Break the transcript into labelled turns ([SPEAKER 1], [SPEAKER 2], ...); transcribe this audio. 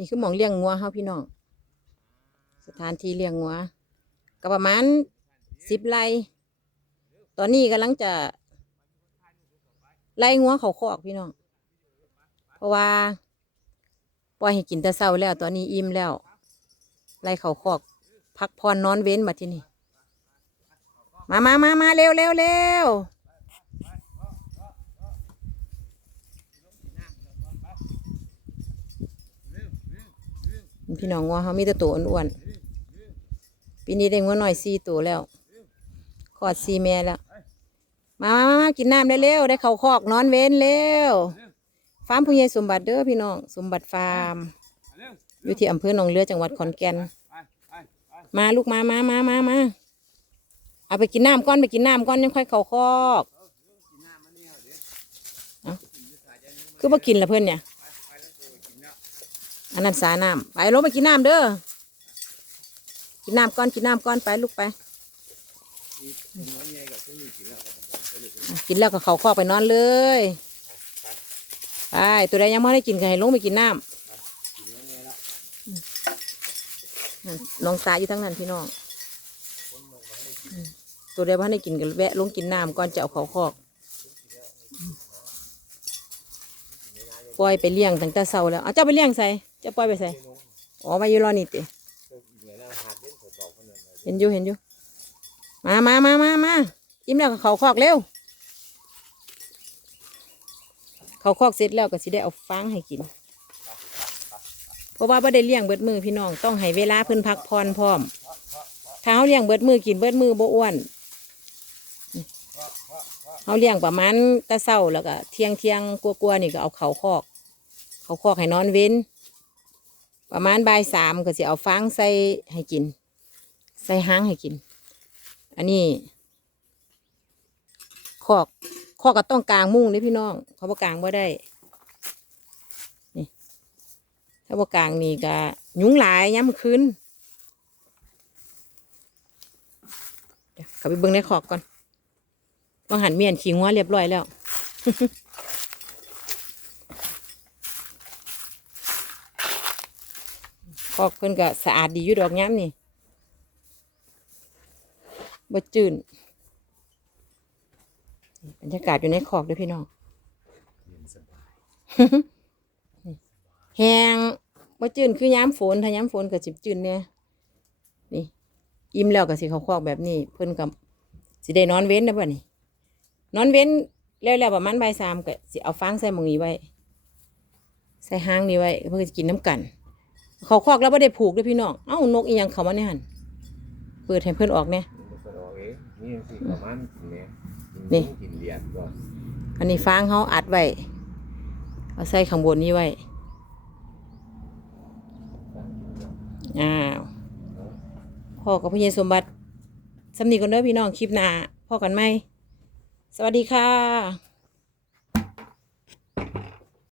[SPEAKER 1] นี่คือหมองเลี้ยงงัวเฮาพี่น้อง สถานที่เลี้ยงงัวก็ประมาณสิบไร่ตอนนี้กำลังจะไล่งัวเขาคอกพี่น้อง เพราะว่าปล่อยให้กินแต่เช้าแล้ว ตอนนี้อิ่มแล้วไล่เขาคอก พักผ่อนนอนเว้นมาที่นี่ มามามามาเร็วเร็วเร็ว พี่น้องว่าเขามีแต่ตัวอ้วนๆปีนี้ได้งัวหน่อยสี่ตัวแล้วขอดสี่แม่แล้วมามามามากินน้ำได้เร็วได้เข่าคอกนอนเว้นเร็วฟาร์มผู้ใหญ่สมบัติเด้อพี่น้องสมบัติฟาร์ม อยู่ที่อำเภอหนองเรือจังหวัดขอนแก่นมาลูกมามามามามาเอาไปกินน้ำก้อนไปกินน้ำก้อนยังค่อยเข่าคอกเอาคือบ่กินละเพื่อนเนี่ย อันนั้นสาน้ำไปลงไปกินน้ำเด้อ กินน้ำก้อนกินน้ำก้อนไปลูกไป กินแล้วก็เขาคอกไปนอนเลย ไปตัวใดยังไม่ได้กินก็ให้ลงไปกินน้ำน้องสาอยู่ทั้งนั้นพี่น้อง ตัวใดว่าได้กินก็แวะลงกินน้ำก่อนจะเอาเขาคอกอืมปล่อยไปเลี้ยงตั้งแต่เช้าแล้วเอาเจ้าไปเลี้ยงใส่ จ้าปล่อยไปใส่อ๋อมาอยู่รอนี่ติเห็นอยู่เห็นอยู่ มามามามามาอิ่มแล้วก็เขาคอกเร็ว เขาคอกเสร็จแล้วก็สิได้เอาฟางให้กิน เพราะว่าไ่ได้เลี้ยงเบิดมือพี่น้องต้องให้เวลาเพิ่นพักผ่อนพร้อม ถ้าเขาเลี้ยงเบิดมือกินเบิดมือบ่อ้วนเขาเลี้ยงประมาณตะเศร้าแล้วก็เที่ยงเที่ยงกลัวๆนี่ก็เอาเขาคอก เขาคอกให้นอนเว้น ประมาณบ่ายสามก็สิเอาฟางใส่ให้กิน ใส่ห้างให้กิน อันนี้คอกคอกก็ต้องกลางมุ้งนี่พี่น้องเขาบ่กลางบ่าได้นี่ถ้าบ่กลางนี่ก็ยุงหลายย้ำคืนเดี๋ยวเขาไปเบิ่งในคอกก่อนต้องหันเมียนขี้งัวเรียบร้อยแล้ว อกเพิ่นก็สะอาดดีอยู่ดอกย้ำนี่บ่จืนบรรยากาศอยู่ในคอกเด้วยพี่น้องแหงบ่จืนคือย้ำฝนถ้าย้ำฝนก็สิจืนเนี่ยนี่ อิ่มแล้วก็สิเขาคอกแบบนี้ เพิ่นก็สิได้นอนเว้นนะบ่นี่นอนเว้นแล้วแล้วประมาณบ่ายสามก็สิเอาฟางใส่หมองนี้ไว้ ใส่ห้างนี้ไว้ เพื่อจะกินน้ำกัน เขาคอกแล้วบ่ได้ผูกด้วยพี่น้อง เอ้านกอีหยังเขามาเนี่ยหันเปิดให้เพิ่นออกเนี่ย
[SPEAKER 2] มันก็ออกเองนี่สิประมาณกินเนี่ย
[SPEAKER 1] นี่
[SPEAKER 2] กินเหรียญก่อน
[SPEAKER 1] อันนี้ฟางเขาอัดไว้ เอาใส่ข้างบนนี้ไว้ อ้าวพ่อกับพี่เยสมบัติสำนีกันเด้อพี่น้องคลิปหน้าพ่อกันไหม สวัสดีค่ะ